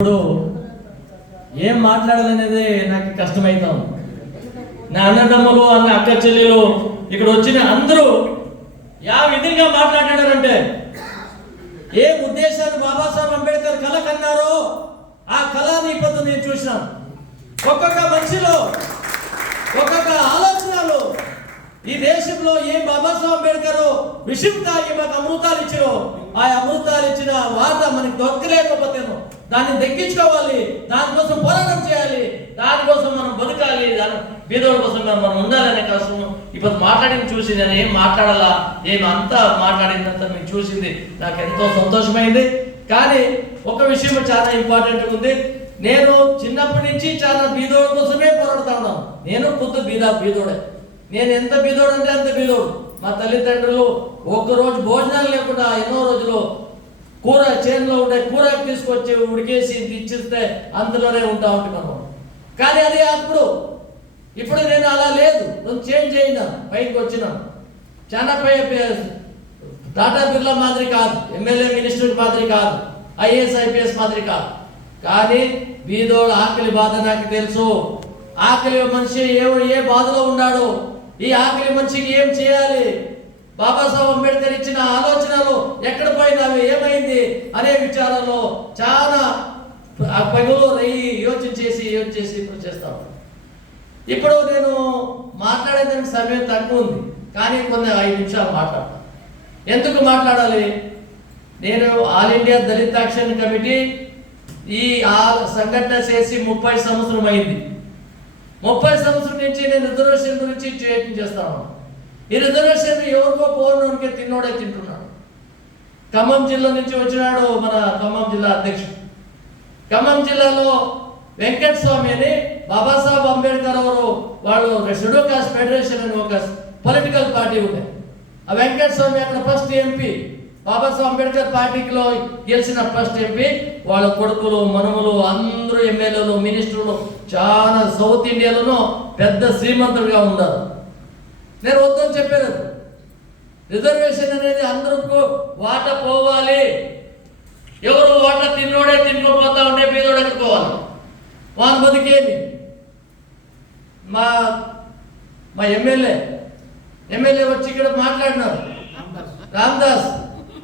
ఇప్పుడు ఏం మాట్లాడాలనేది నాకు కష్టమైతా ఉంది. నా అన్నదమ్ములు అన్న అక్క చెల్లెలు ఇక్కడ వచ్చిన అందరూ యా విధంగా మాట్లాడారంటే ఏ ఉద్దేశాన్ని బాబాసాహెబ్ అంబేద్కర్ కళ కన్నారో ఆ కళని ఇప్పుడు నేను చూసినాను. ఒక్కొక్క మనిషిలో ఒక్కొక్క ఆలోచనలు ఈ దేశంలో ఏం బాబాసాహెబ్ అంబేద్కర్ విషయం తాగి మాకు అమృతాలు ఇచ్చారో ఆ అమృతాలు ఇచ్చిన వార్త మనకి దొరకలేకపోతేనో దాన్ని దక్కించుకోవాలి, దానికోసం పోరాటం చేయాలి, దానికోసం మనం బతకాలి, దాని బీదోళ్ళ కోసం మనం ఉండాలనే కోసం ఇప్పుడు మాట్లాడింది చూసి నేను ఏం మాట్లాడాలా ఏం అంతా మాట్లాడిందంతా నేను చూసింది నాకు ఎంతో సంతోషమైంది. కానీ ఒక విషయం చాలా ఇంపార్టెంట్ ఉంది. నేను చిన్నప్పటి నుంచి చాలా బీదోళ్ళ కోసమే పోరాడుతా ఉన్నాను. నేను పొద్దు బీదోడే. నేను ఎంత బీదోడు అంటే అంత బీదోడు. మా తల్లిదండ్రులు ఒక్కరోజు భోజనాలు లేకుండా ఎన్నో రోజులు కూర చేనులో ఉండే కూర తీసుకొచ్చి ఉడికేసి ఇచ్చిస్తే అందులోనే ఉంటా ఉంటున్నాను. కానీ అది అప్పుడు ఇప్పుడు నేను అలా లేదు, కొంచెం చేంజ్ అయినా పైకి వచ్చినాను. చాలా టాటా బిర్లా మాదిరి కాదు, ఎమ్మెల్యే మినిస్టర్ మాదిరి కాదు, ఐఏఎస్ ఐపీఎస్ మాదిరి కాదు. కానీ బీదోడు ఆకలి బాధ నాకు తెలుసు. ఆకలి మనిషి ఏ బాధలో ఉన్నాడు, ఈ ఆకలి మనిషికి ఏం చేయాలి, బాబాసాహెబ్ అంబేద్కర్ ఇచ్చిన ఆలోచనలు ఎక్కడ పోయినవి, ఏమైంది అనే విచారంలో చాలా పగులు రయ్యి యోచించేసి ఇప్పుడు చేస్తాను. ఇప్పుడు నేను మాట్లాడేదానికి సమయం తక్కువ ఉంది, కానీ కొన్ని 5 నిమిషాలు మాట్లాడతాను. ఎందుకు మాట్లాడాలి? నేను ఆల్ ఇండియా దళిత యాక్షన్ కమిటీ ఈ సంఘటన చేసి 30 సంవత్సరం అయింది. 30 సంవత్సరం నుంచి నేను రిజర్వేషన్ గురించి చేస్తాను. ఈ రిజర్వేషన్ ఎవరికో పోనోనికే తిన్నోడే తింటున్నాడు. ఖమ్మం జిల్లా నుంచి వచ్చినాడు మన ఖమ్మం జిల్లా అధ్యక్షుడు. ఖమ్మం జిల్లాలో వెంకటస్వామి అని బాబాసాహెబ్ అంబేద్కర్ వాళ్ళు షెడ్యూల్ కాస్ట్ ఫెడరేషన్ అని ఒక పొలిటికల్ పార్టీ ఉంది. ఆ వెంకటస్వామి అక్కడ ఫస్ట్ ఎంపీ, బాబాసాహెబ్ అంబేద్కర్ పార్టీలో గెలిచిన ఫస్ట్ ఎంపీ. వాళ్ళ కొడుకులు మనములు అందరూ ఎమ్మెల్యేలు మినిస్టర్లు చాలా సౌత్ ఇండియాలోనూ పెద్ద శ్రీమంతుడిగా ఉన్నారు. నేను వద్దని చెప్పాను. రిజర్వేషన్ అనేది అందరికీ వాట పోవాలి. ఎవరు వాట తిన్నోడే తినుకోపోతా ఉంటే బీదోడు ఎక్కడ పోవాలి? వాని బతికేమి? మా ఎమ్మెల్యే వచ్చి ఇక్కడ మాట్లాడినారు.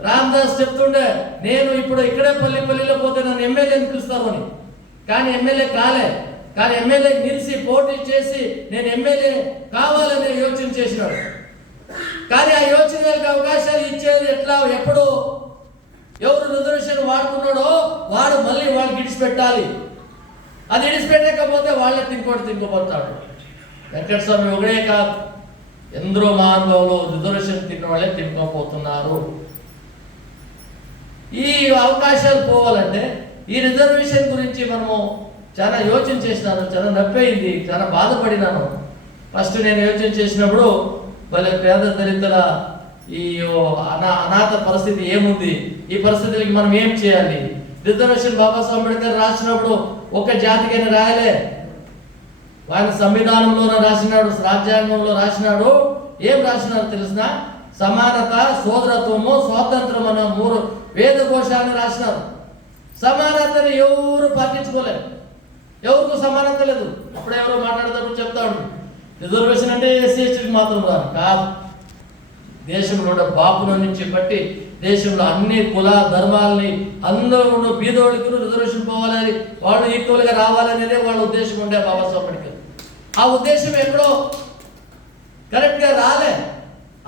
రామదాస్ చెప్తుండే నేను ఇప్పుడు ఇక్కడే పల్లిలో పోతే నన్ను ఎమ్మెల్యేని పిలుస్తాను అని. కానీ ఎమ్మెల్యే కాలే. కానీ ఎమ్మెల్యే నిలిచి పోటీ చేసి నేను ఎమ్మెల్యే కావాలనే యోచన చేసినాడు. కానీ ఆ యోచనలకు అవకాశాలు ఇచ్చేది ఎట్లా? ఎప్పుడు ఎవరు రిజర్వేషన్ వాడుకున్నాడో వాడు మళ్ళీ వాళ్ళకి ఇడిచిపెట్టాలి. అది ఇడిచిపెట్టకపోతే వాళ్ళే తినుకోపోతాడు. వెంకటస్వామి ఒకడే కాదు, ఎందరో మహానుభావులు రిజర్వేషన్ తిన్న వాళ్ళే తినుకోపోతున్నారు. ఈ అవకాశాలు పోవాలంటే ఈ రిజర్వేషన్ గురించి మనము చాలా యోచన చేసినాను, చాలా నొప్పైంది, చాలా బాధపడినాను. ఫస్ట్ నేను యోచన చేసినప్పుడు వాళ్ళ పేద దళితుల ఈ అనాథ పరిస్థితి ఏముంది, ఈ పరిస్థితులకి మనం ఏం చేయాలి? రిజర్వేషన్ బాబాసాహెబ్ అంబేద్కర్ రాసినప్పుడు ఒక జాతికైనా రాయలే. ఆయన సంవిధానంలోనే రాసినాడు, రాజ్యాంగంలో రాసినాడు. ఏం రాసినాడు తెలిసిన? సమానత, సోదరత్వము, స్వాతంత్రం అన్న 3 వేద కోశాలను రాసినారు. సమానతని ఎవరు పాటించుకోలేదు, ఎవరికి సమానత లేదు. అప్పుడు ఎవరో మాట్లాడేటప్పుడు చెప్తా ఉంటారు రిజర్వేషన్ అంటే ఎస్సీ ఎస్టీకి మాత్రం కాదు. దేశంలో ఉన్న బాపుల నుంచి బట్టి దేశంలో అన్ని కుల ధర్మాలని అందరూ బీదోళ్ళకి రిజర్వేషన్ పోవాలని, వాళ్ళు ఈక్వల్గా రావాలనేదే వాళ్ళ ఉద్దేశం ఉండే బాబాసాహెబ్ అంబేద్కర్. ఆ ఉద్దేశం ఎక్కడో కరెక్ట్గా రాలే.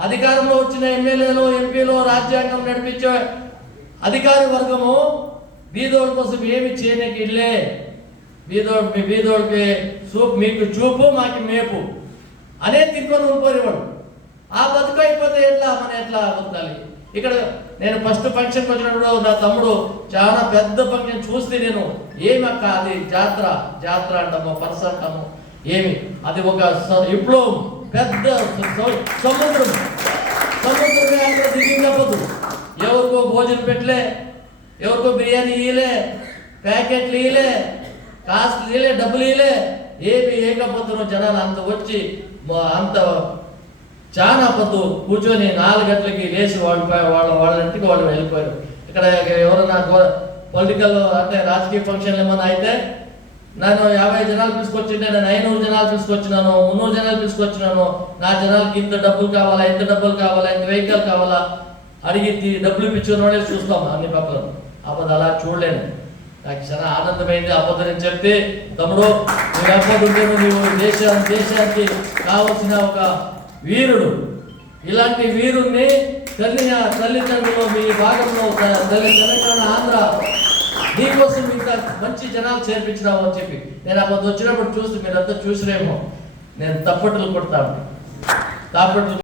అధికారంలో వచ్చిన ఎమ్మెల్యేలు ఎంపీలు రాజ్యాంగం నడిపించే అధికారి వర్గము బీదోళ్ళ కోసం ఏమి చేయడానికి ఇల్లే. బీదోడికి మీకు చూపు మాకు మేపు అనే తిరుకొని ఉండిపోయేవాడు. ఆ బతుకు అయిపోతే ఎట్లా బతకాలి? ఇక్కడ నేను ఫస్ట్ ఫంక్షన్కి వచ్చినప్పుడు నా తమ్ముడు చాలా పెద్ద ఫంక్షన్ చూస్తే నేను ఏమక్క అది జాతర అంటాము, పరస అంటాము, ఏమి అది ఒక విప్లవం, పెద్ద సముద్రమే అక్కడ దిగి తప్పదు. ఎవరికో భోజనం పెట్టలే, ఎవరికో బిర్యానీ ఇయ్యలే, ప్యాకెట్లు ఇయ్యలే, కాస్ట్లు ఇయ్యలే, డబ్బులు ఇయ్యలే, ఏమి ఏకపోతున్నారో జనాలు అంత వచ్చి అంత చాలా పొద్దు కూర్చొని 4 గంటలకి లేచి వాళ్ళ ఇంటికి వాళ్ళు వెళ్ళిపోయారు. ఇక్కడ ఎవరన్నా పొలిటికల్ అంటే రాజకీయ ఫంక్షన్లు ఏమన్నా అయితే నేను 50 జనాలు తీసుకొచ్చింటే నేను 500 జనాలు తీసుకొచ్చినాను, 300 జనాలు తీసుకొచ్చినాను, నా జనాలకి ఇంత డబ్బులు కావాలా, ఇంత డబ్బులు కావాలా, ఇంత వెహికల్ కావాలా అడిగి డబ్బులు ఇప్పించుకున్నవాడే చూస్తాం అన్ని పక్కన. అబద్ధం అలా చూడలేను. నాకు చాలా ఆనందమైంది అబద్ధం అని చెప్తే, తమ్ముడు నీ అబద్ధం నువ్వు దేశానికి కావలసిన ఒక వీరుడు. ఇలాంటి వీరుణ్ణి తల్లిదండ్రులు మీ భాగంలో తెలంగాణ ఆంధ్ర నీకోసం ఇంకా మంచి జనాలు చేర్పించినావు అని చెప్పి నేను అబద్ధం వచ్చినప్పుడు చూసి మీరంతా చూసిరేమో నేను తప్పట్లు కొడతాను.